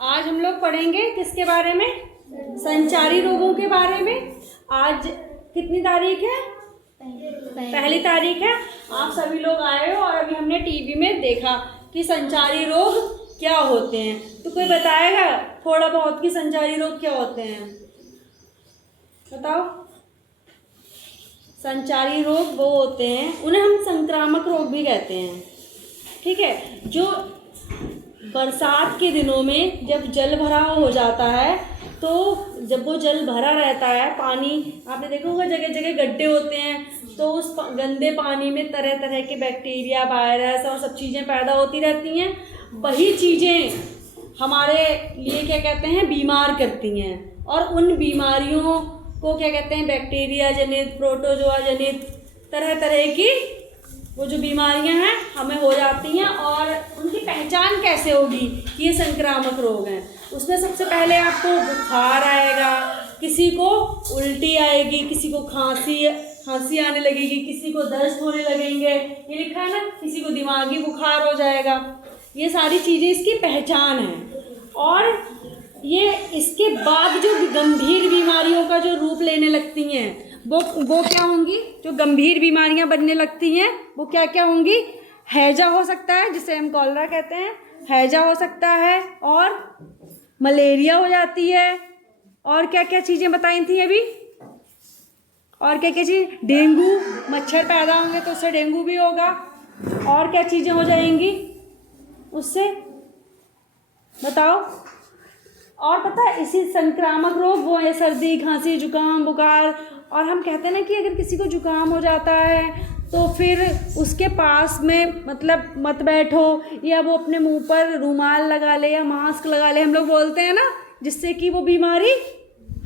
आज हम लोग पढ़ेंगे किसके बारे में? संचारी रोगों के बारे में। आज कितनी तारीख है? पहली तारीख है। आप सभी लोग आए हो और अभी हमने टीवी में देखा कि संचारी रोग क्या होते हैं। तो कोई बताएगा थोड़ा बहुत कि संचारी रोग क्या होते हैं? बताओ। संचारी रोग वो होते हैं, उन्हें हम संक्रामक रोग भी कहते हैं। ठीक है, जो बरसात के दिनों में जब जल भराव हो जाता है, तो जब वो जल भरा रहता है, पानी आपने देखा होगा जगह जगह गड्ढे होते हैं, तो उस गंदे पानी में तरह तरह के बैक्टीरिया, वायरस और सब चीज़ें पैदा होती रहती हैं। वही चीज़ें हमारे लिए क्या कहते हैं? बीमार करती हैं। और उन बीमारियों को क्या कहते हैं? बैक्टीरिया जनित, प्रोटोजोआ जनित तरह तरह की वो जो बीमारियां हैं हमें हो जाती हैं। और उनकी पहचान कैसे होगी कि ये संक्रामक रोग हैं? उसमें सबसे पहले आपको बुखार आएगा, किसी को उल्टी आएगी, किसी को खांसी आने लगेगी, किसी को दस्त होने लगेंगे, ये लिखा है ना, किसी को दिमागी बुखार हो जाएगा। ये सारी चीज़ें इसकी पहचान है। और ये इसके बाद जो गंभीर बीमारियों का जो रूप लेने लगती हैं वो क्या होंगी? जो गंभीर बीमारियां बनने लगती हैं वो क्या क्या होंगी? हैजा हो सकता है, जिसे हम कॉलरा कहते हैं, हैजा हो सकता है, और मलेरिया हो जाती है। और क्या क्या चीज़ें बताई थी अभी? और क्या क्या चीज़? डेंगू, मच्छर पैदा होंगे तो उससे डेंगू भी होगा। और क्या चीज़ें हो जाएंगी उससे? बताओ। और पता है, इसी संक्रामक रोग वो है सर्दी, खांसी, जुकाम, बुखार। और हम कहते हैं ना कि अगर किसी को जुकाम हो जाता है तो फिर उसके पास में मतलब मत बैठो, या वो अपने मुंह पर रुमाल लगा ले या मास्क लगा ले, हम लोग बोलते हैं ना, जिससे कि वो बीमारी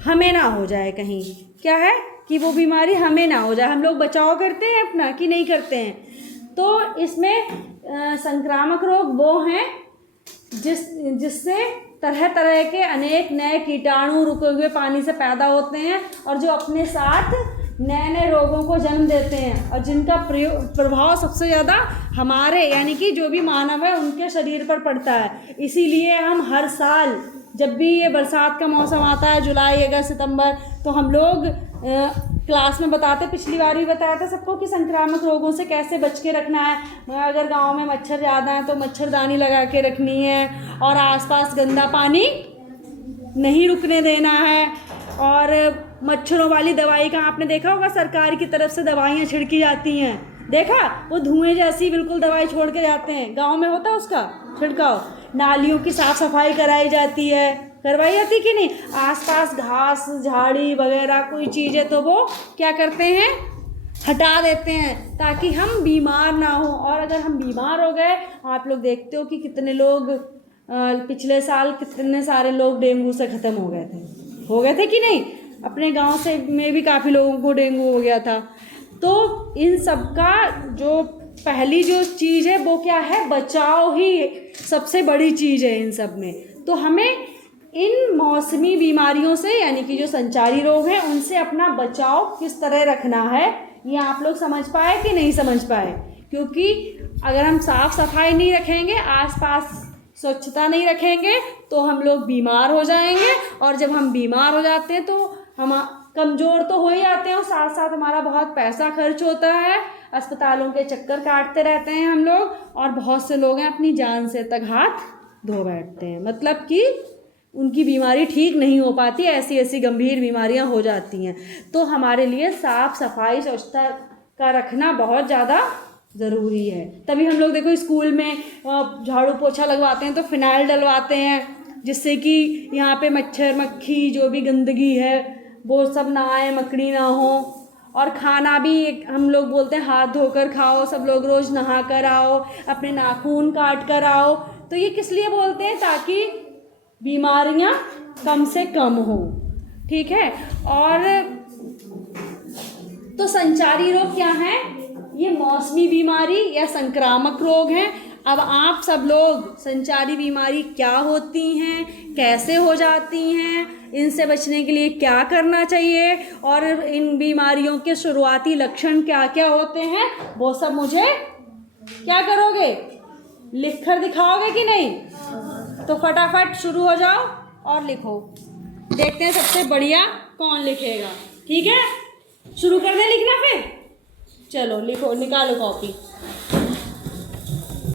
हमें ना हो जाए। कहीं क्या है कि वो बीमारी हमें ना हो जाए। हम लोग बचाव करते हैं अपना कि नहीं करते हैं? तो इसमें संक्रामक रोग वो हैं जिससे तरह तरह के अनेक नए कीटाणु रुके हुए पानी से पैदा होते हैं, और जो अपने साथ नए नए रोगों को जन्म देते हैं, और जिनका प्रभाव सबसे ज़्यादा हमारे यानी कि जो भी मानव है उनके शरीर पर पड़ता है। इसीलिए हम हर साल जब भी ये बरसात का मौसम आता है, जुलाई, अगस्त, सितंबर, तो हम लोग क्लास में बताते, पिछली बार भी बताया था सबको कि संक्रामक रोगों से कैसे बच के रखना है। अगर गांव में मच्छर ज़्यादा हैं तो मच्छरदानी लगा के रखनी है, और आसपास गंदा पानी नहीं रुकने देना है। और मच्छरों वाली दवाई का आपने देखा होगा, सरकार की तरफ से दवाइयाँ छिड़की जाती हैं, देखा? वो धुएं जैसी बिल्कुल दवाई छोड़ के जाते हैं। गाँव में होता है उसका छिड़काव। नालियों की साफ़ सफाई कराई जाती है, करवाई जाती कि नहीं? आसपास घास झाड़ी वगैरह कोई चीज़ है तो वो क्या करते हैं? हटा देते हैं, ताकि हम बीमार ना हो। और अगर हम बीमार हो गए, आप लोग देखते हो कि कितने लोग पिछले साल कितने सारे लोग डेंगू से ख़त्म हो गए थे कि नहीं? अपने गांव से में भी काफ़ी लोगों को डेंगू हो गया था। तो इन सब का जो पहली जो चीज़ है वो क्या है? बचाव ही सबसे बड़ी चीज़ है इन सब में। तो हमें इन मौसमी बीमारियों से यानी कि जो संचारी रोग हैं उनसे अपना बचाव किस तरह रखना है, ये आप लोग समझ पाए कि नहीं समझ पाए? क्योंकि अगर हम साफ़ सफाई नहीं रखेंगे, आसपास स्वच्छता नहीं रखेंगे, तो हम लोग बीमार हो जाएंगे। और जब हम बीमार हो जाते हैं तो हम कमज़ोर तो हो ही जाते हैं, और साथ साथ हमारा बहुत पैसा खर्च होता है, अस्पतालों के चक्कर काटते रहते हैं हम लोग, और बहुत से लोग हैं अपनी जान से तक हाथ धो बैठते हैं। मतलब कि उनकी बीमारी ठीक नहीं हो पाती, ऐसी ऐसी गंभीर बीमारियां हो जाती हैं। तो हमारे लिए साफ़ सफाई स्वच्छता का रखना बहुत ज़्यादा ज़रूरी है। तभी हम लोग देखो स्कूल में झाड़ू पोछा लगवाते हैं तो फिनाइल डलवाते हैं, जिससे कि यहाँ पे मच्छर मक्खी जो भी गंदगी है वो सब ना आए, मकड़ी ना हो। और खाना भी हम लोग बोलते हैं हाथ धोकर खाओ, सब लोग रोज़ नहा कर आओ, अपने नाखून काट कर आओ। तो ये किस लिए बोलते हैं? ताकि बीमारियां कम से कम हो। ठीक है। और तो संचारी रोग क्या है? ये मौसमी बीमारी या संक्रामक रोग हैं। अब आप सब लोग संचारी बीमारी क्या होती हैं, कैसे हो जाती हैं, इनसे बचने के लिए क्या करना चाहिए, और इन बीमारियों के शुरुआती लक्षण क्या क्या होते हैं, वो सब मुझे क्या करोगे? लिख कर दिखाओगे कि नहीं? तो फटाफट शुरू हो जाओ और लिखो, देखते हैं सबसे बढ़िया कौन लिखेगा। ठीक है, शुरू कर दे लिखना फिर। चलो लिखो, निकालो कॉपी।